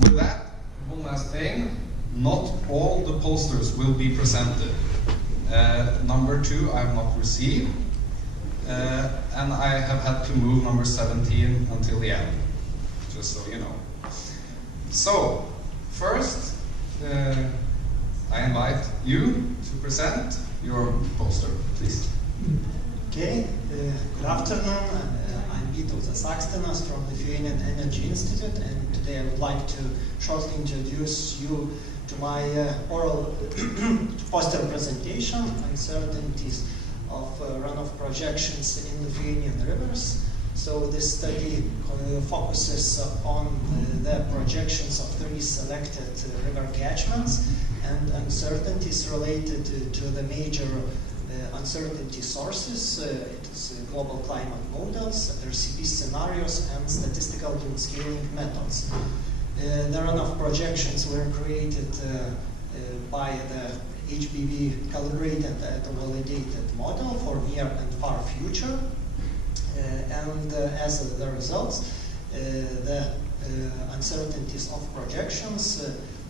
With that, one last thing, not all the posters will be presented. Number 2 I have not received, and I have had to move number 17 until the end, just so you know. So, first, I invite you to present your poster, please. Okay, good afternoon. I'm Vytautas Sakstinas from the Lithuanian Energy Institute, and today I would like to shortly introduce you to my oral poster presentation, Uncertainties of Runoff Projections in Lithuanian Rivers. So this study focuses on the projections of 3 selected river catchments and uncertainties related to the major uncertainty sources. It is global climate models, RCP scenarios, and statistical downscaling methods. The runoff projections were created by the HBV calibrated and validated model for near and far future. And as the results, the uncertainties of projections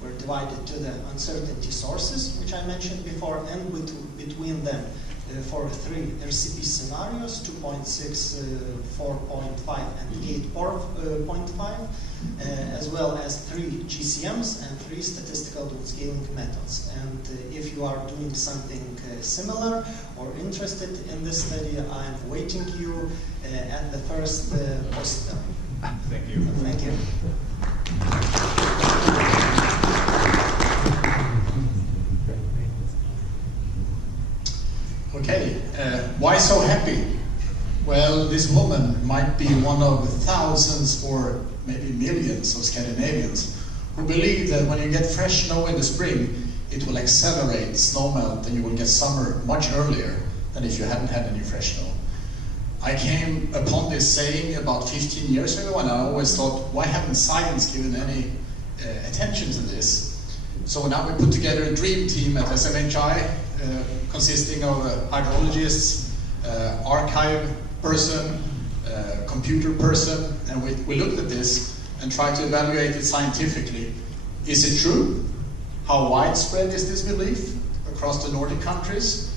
were divided to the uncertainty sources, which I mentioned before, and between them for 3 RCP scenarios, 2.6, 4.5, and 8.5, as well as 3 GCMs and 3 statistical downscaling methods. And if you are doing something similar or interested in this study, I am waiting you at the first poster. Thank you. Thank you. Okay, why so happy? Well, this woman might be one of thousands or maybe millions of Scandinavians who believe that when you get fresh snow in the spring, it will accelerate snowmelt and you will get summer much earlier than if you hadn't had any fresh snow. I came upon this saying about 15 years ago, and I always thought, why haven't science given any attention to this? So now we put together a dream team at SMHI, consisting of hydrologists, archive person, computer person, and we looked at this and tried to evaluate it scientifically. Is it true? How widespread is this belief across the Nordic countries?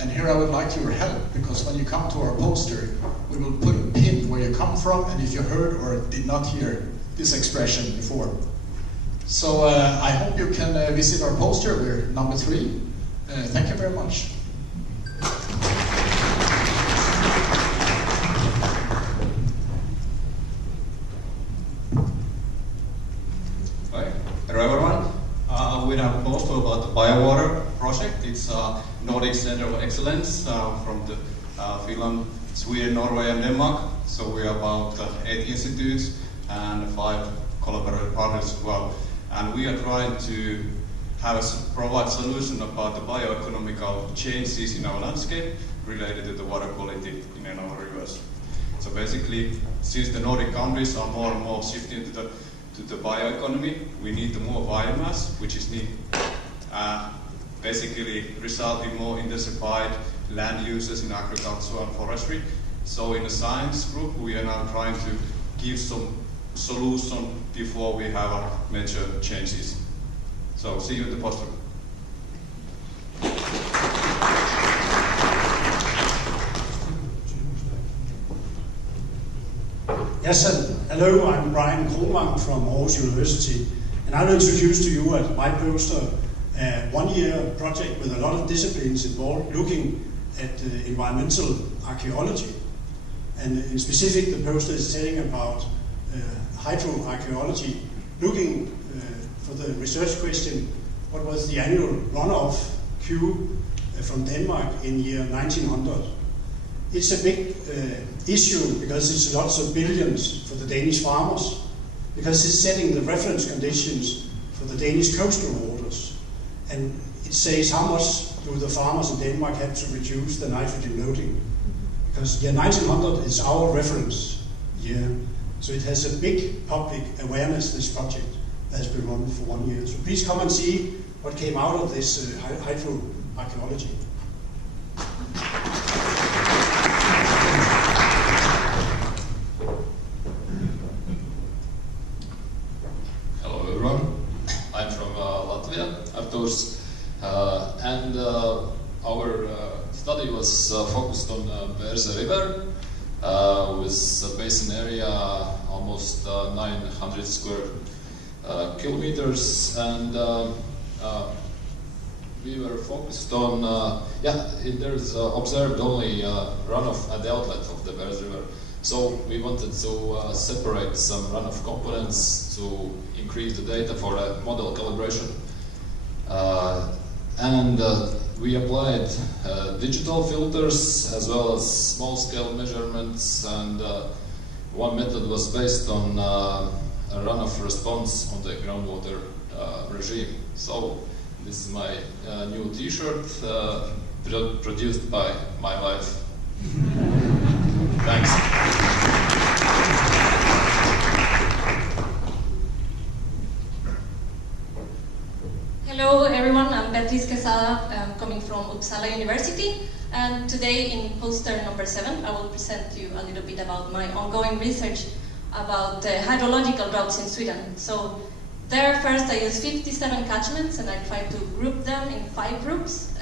And here I would like your help, because when you come to our poster, we will put a pin where you come from and if you heard or did not hear this expression before. So I hope you can visit our poster. We're number 3. Thank you very much. Hi, hello everyone. We have a poster about the biowater project. It's a Nordic Center of Excellence from the Finland, Sweden, Norway, and Denmark. So we are about 8 institutes and 5 collaborative partners as well. And we are trying to provide solution about the bioeconomical changes in our landscape related to the water quality in our rivers. So basically, since the Nordic countries are more and more shifting to the bioeconomy, we need more biomass, which is basically resulting more intensified land uses in agriculture and forestry. So in the science group, we are now trying to give some solution before we have major changes. So see you at the poster. Yes, hello, I'm Brian Krohmann from Aarhus University, and I'll introduce to you at my poster a 1-year project with a lot of disciplines involved looking at environmental archaeology. And in specific, the poster is telling about hydroarchaeology, looking for the research question, what was the annual runoff queue from Denmark in year 1900? It's a big issue because it's lots of billions for the Danish farmers, because it's setting the reference conditions for the Danish coastal waters. And it says how much do the farmers in Denmark have to reduce the nitrogen loading. Because year 1900 is our reference year. So it has a big public awareness, this project that has been run for 1 year. So please come and see what came out of this hydroarchaeology. Hello, everyone. I'm from Latvia, of course, and our study was focused on Dehlsa River, with a basin area almost 900 square kilometers, and we were focused on, there's observed only runoff at the outlet of the Dehlsa River. So we wanted to separate some runoff components to increase the data for a model calibration. And we applied digital filters as well as small-scale measurements, and one method was based on a runoff response on the groundwater regime. So this is my new T-shirt produced by my wife. Thanks. Hello everyone, I'm Beatriz Quesada, coming from Uppsala University, and today in poster number 7 I will present you a little bit about my ongoing research about hydrological droughts in Sweden. So there first I used 57 catchments and I tried to group them in 5 groups,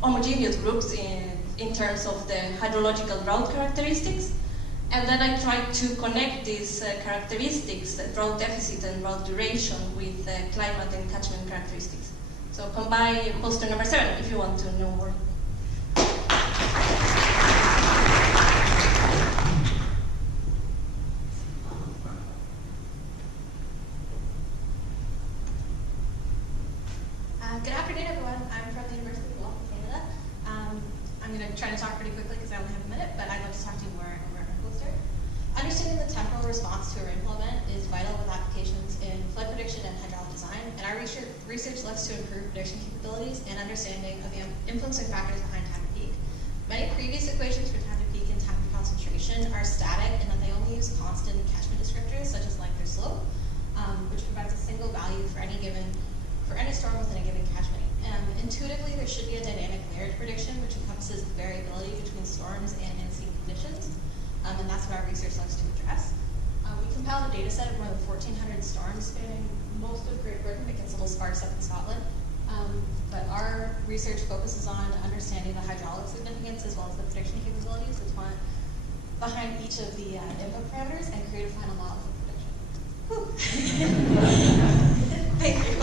homogeneous groups in terms of the hydrological drought characteristics. And then I tried to connect these characteristics, drought deficit and drought duration, with climate and catchment characteristics. So come by poster number 7 if you want to know more. Good afternoon, everyone. I'm from the University of Guelph, Canada. I'm going to try to talk pretty quickly because I only have a minute, but I'd like to talk to you more over a poster. Understanding the temporal response to a rainfall event is vital with applications in flood prediction and hydraulic design, and our research looks to improve prediction capabilities and understanding of the influencing factors behind time to peak. Many previous equations for time to peak and time to concentration are static in that they only use constant catchment descriptors, such as length or slope, which provides a single value for any storm within a given catchment. Intuitively, there should be a dynamic layered prediction, which encompasses the variability between storms and in-sea conditions, and that's what our research looks to address. We compiled a data set of more than 1,400 storms spanning most of Great Britain. It gets a little sparse up in Scotland, but our research focuses on understanding the hydraulic significance as well as the prediction capabilities behind each of the input parameters and create a final model for prediction. Thank you.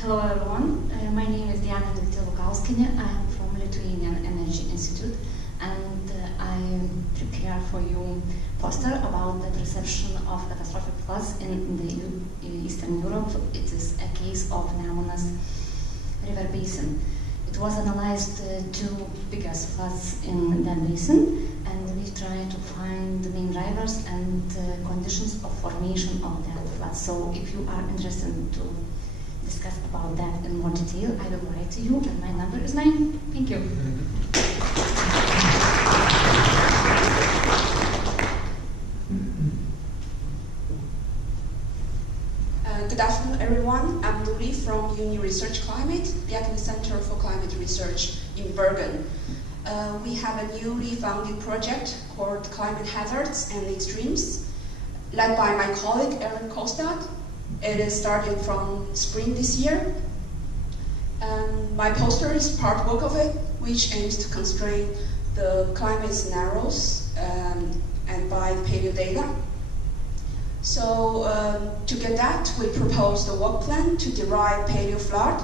Hello everyone, my name is Diana Dultė-Lukauskienė. I am from Lithuanian Energy Institute, and I prepare for you poster about the perception of catastrophic floods in the Eastern Europe. It is a case of Nemunas River Basin. It was analyzed 2 biggest floods in that basin, and we try to find the main drivers and conditions of formation of that flood. So if you are interested to discuss about that in more detail, I will write to you, and my number is 9. Thank you. Good afternoon, everyone. I'm Guri from Uni Research Climate, the Academic Center for Climate Research in Bergen. We have a newly founded project called Climate Hazards and Extremes, led by my colleague Erin Kostad. It is started from spring this year. My poster is part work of it, which aims to constrain the climate scenarios and by paleo data. So to get that, we proposed a work plan to derive paleo flood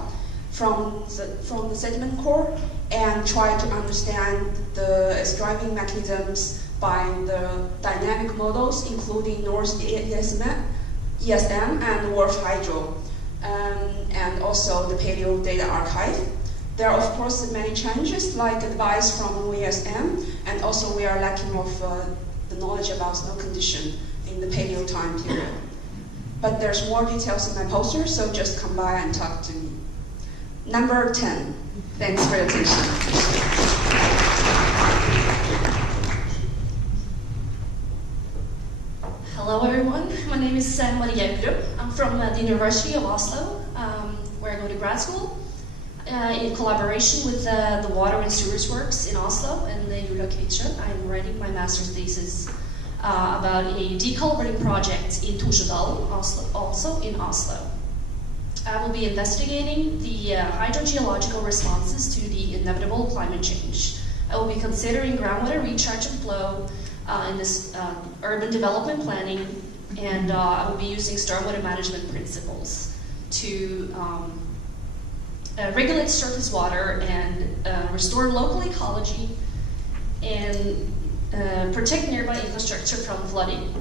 from the sediment core and try to understand the driving mechanisms by the dynamic models, including Norse ESM and World Hydro, and also the Paleo Data Archive. There are, of course, many challenges, like advice from OESM, and also we are lacking of the knowledge about snow condition in the paleo time period. But there's more details in my poster, so just come by and talk to me. Number 10. Thanks for your attention. Hello everyone, my name is Maria Grupp. I'm from the University of Oslo, where I go to grad school. in collaboration with the Water and Sewers Works in Oslo and the Hydrology. I'm writing my master's thesis about a deculverting project in Haukedalc, also in Oslo. I will be investigating the hydrogeological responses to the inevitable climate change. I will be considering groundwater recharge and flow in this urban development planning, and I will be using stormwater management principles to regulate surface water and restore local ecology and protect nearby infrastructure from flooding.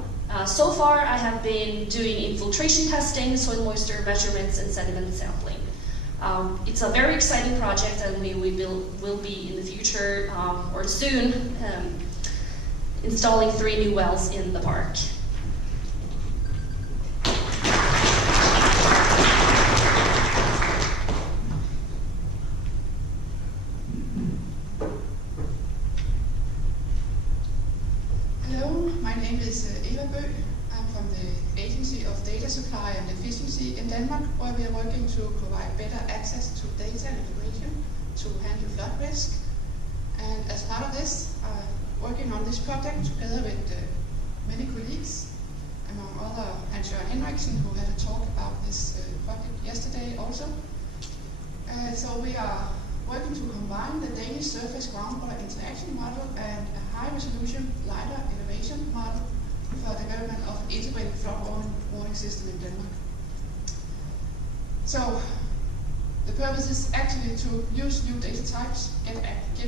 So far, I have been doing infiltration testing, soil moisture measurements, and sediment sampling. It's a very exciting project, and we will be in the future, or soon, installing 3 new wells in the park. My name is Eva Bø. I'm from the Agency of Data Supply and Efficiency in Denmark, where we are working to provide better access to data and information to handle flood risk. And as part of this, I'm working on this project together with many colleagues, among other Hans-Jørgen Henriksen, who had a talk about this project yesterday also. So we are working to combine the Danish surface groundwater interaction model and a high-resolution LiDAR elevation model for development of an integrated flood warning system in Denmark. So the purpose is actually to use new data types, get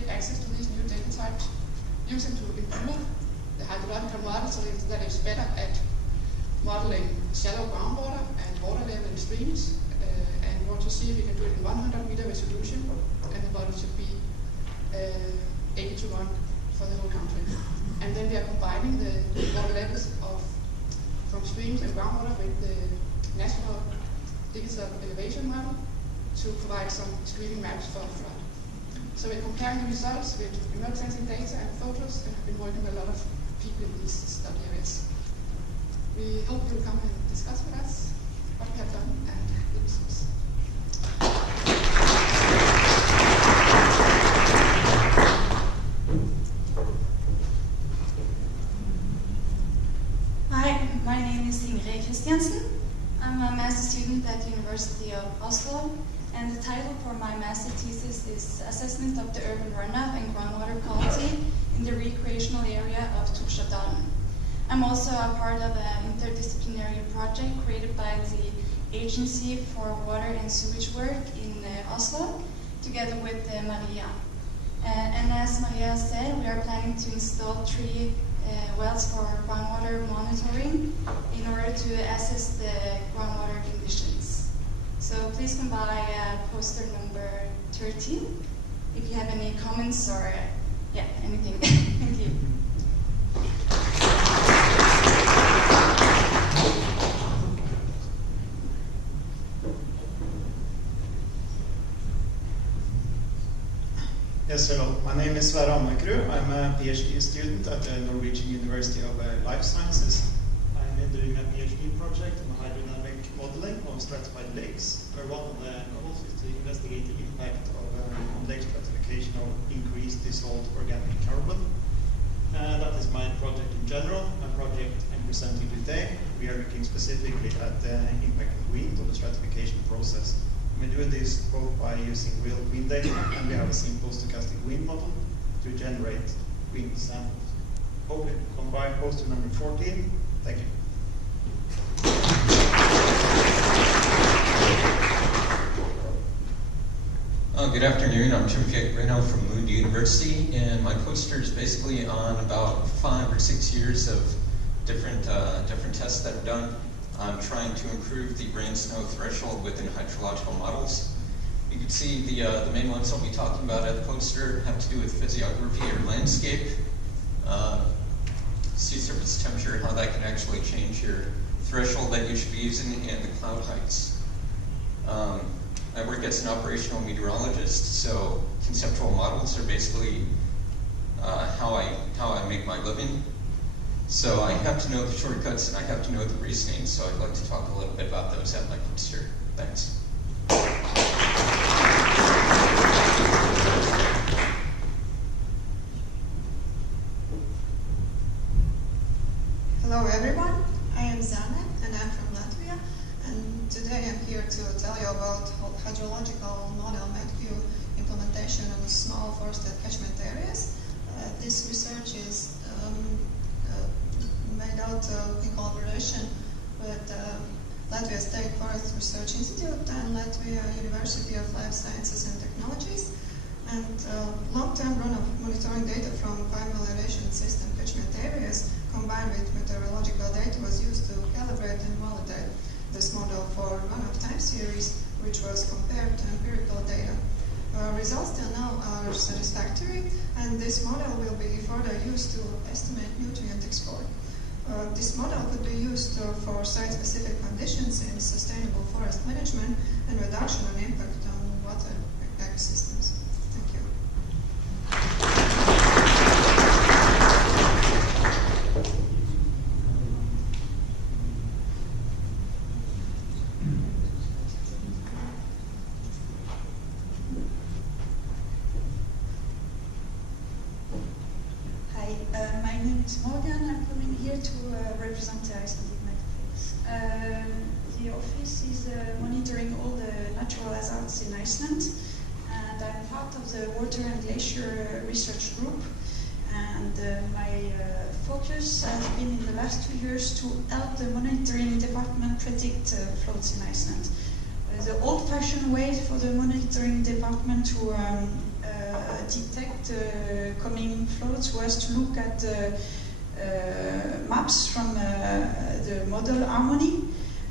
access to these new data types, use them to improve the hydrological model so that it's better at modeling shallow groundwater and water level in streams. And we want to see if we can do it in 100-meter resolution, and the model should be 80:1 for the whole country. And then we are combining the water levels from streams and groundwater with the national digital elevation model to provide some screening maps for flood. So we're comparing the results with remote sensing data and photos, and have been working with a lot of people in these study areas. We hope you'll come and discuss with us what we have done and the results. Hi, my name is Ingrid Christiansen. I'm a master student at the University of Oslo, and the title for my master thesis is Assessment of the Urban Runoff and Groundwater Quality in the Recreational Area of Haukedalc. I'm also a part of an interdisciplinary project created by the Agency for Water and Sewage Work in Oslo, together with Maria. And as Maria said, we are planning to install 3 wells for groundwater monitoring in order to assess the groundwater conditions. So please come by poster number 13 if you have any comments or anything. Thank you. Yes, hello. My name is Sverre Ammerkrud. I'm a PhD student at the Norwegian University of Life Sciences. I'm doing a PhD project on hydrodynamic modeling of stratified lakes, where one of the goals is to investigate the impact of lake stratification of increased dissolved organic carbon. That is my project in general. My project I'm presenting today, we are looking specifically at the impact of wind on the stratification process. We do this both by using real wind data, and we have a simple stochastic wind model to generate wind samples. Hope we combine poster number 14. Thank you. Good afternoon. I'm Timothy Reno from Lund University, and my poster is basically on about 5 or 6 years of different tests that I've done. I'm trying to improve the rain snow threshold within hydrological models. You can see the main ones I'll be talking about at the poster have to do with physiography or landscape, sea surface temperature, how that can actually change your threshold that you should be using, and the cloud heights. I work as an operational meteorologist, so conceptual models are basically how I make my living. So I have to know the shortcuts and I have to know the reasoning, so I'd like to talk a little bit about those at my poster. Thanks. and long-term runoff monitoring data from 5 elevation system catchment areas combined with meteorological data was used to calibrate and validate this model for runoff time series, which was compared to empirical data. Results till now are satisfactory, and this model will be further used to estimate nutrient export. This model could be used for site-specific conditions in sustainable forest management and reduction on impact on water ecosystems. Thank you. Hi, my name is Morgan. I'm coming here to represent the Icelandic Met Office. The office is monitoring all the natural hazards in Iceland, and I'm part of the Water and Glacier Research Group. And my focus has been in the last 2 years to help the monitoring department predict floods in Iceland. The old-fashioned way for the monitoring department to detect coming floods was to look at maps from the model Harmony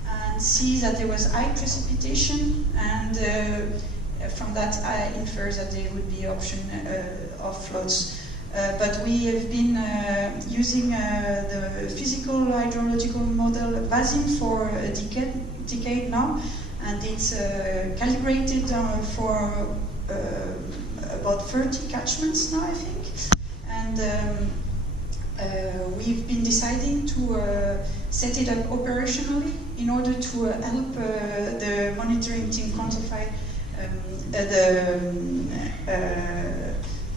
and see that there was high precipitation, and from that I infer that there would be option of floods. But we have been using the physical hydrological model BASIM for a decade now, and it's calibrated for about 30 catchments now, I think. And we've been deciding to set it up operationally in order to help the monitoring team quantify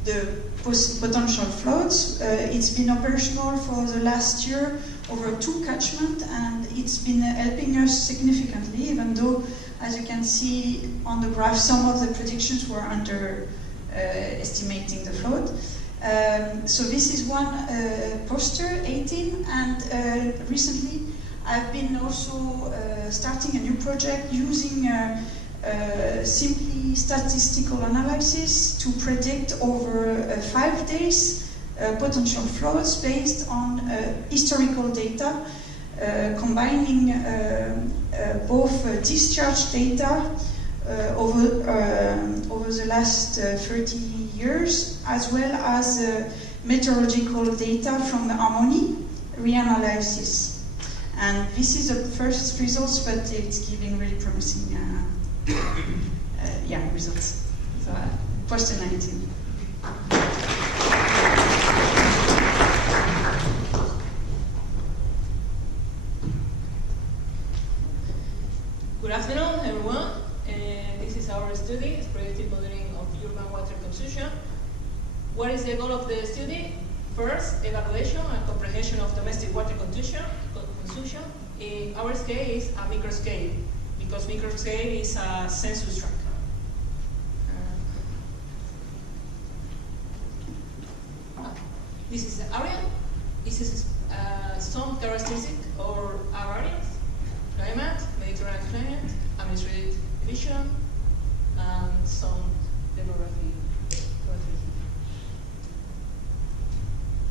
the potential floods. It's been operational for the last year over 2 catchments, and it's been helping us significantly, even though, as you can see on the graph, some of the predictions were estimating the flood. So this is one poster, 18, and recently I've been also starting a new project using simply statistical analysis to predict over 5 days potential floods based on historical data, combining both discharge data over the last 30 years, as well as meteorological data from the Harmony reanalysis. And this is the first results, but it's giving really promising results. So, poster 19. Good afternoon, everyone. This is our study, it's predictive modeling of urban water consumption. What is the goal of the study? First, evaluation and comprehension of domestic water consumption. In our scale is a microscale, because microscale is a census tract. This is the area. This is some characteristic or our areas: climate, Mediterranean climate, administrative division, and some demography.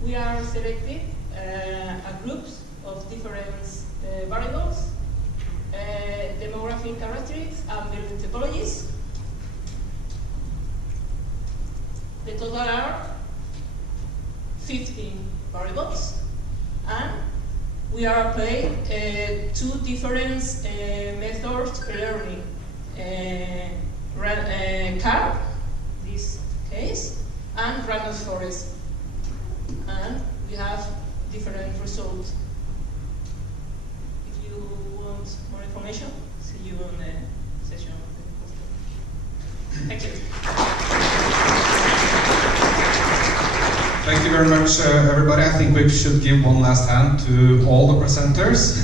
We are selected groups of different variables, demographic characteristics, and building topologies. The total are 15 variables, and we are applying 2 different methods of learning. CAR, this case, and random forest. And we have different results. If you want more information, see you on the session. Thank you. Thank you very much, everybody. I think we should give one last hand to all the presenters.